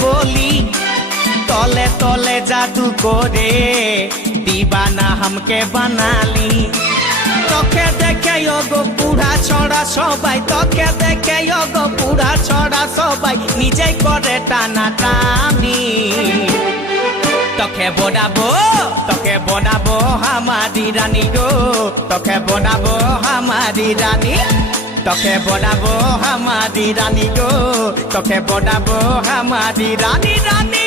बोली तले तले जादू करे दीवाना हमके बनाली তোকে দেখে গো বুড়া ছড়া সবাই তোকে দেখে গো বুড়া ছড়া সবাই নিজেই করে টানা টানি তোকে বনাবো হামারি রানী গো তোকে বনাবো হামারি রানী তোকে বনাবো হামারি রানী গো তোকে বনাবো হামারি রানী রানী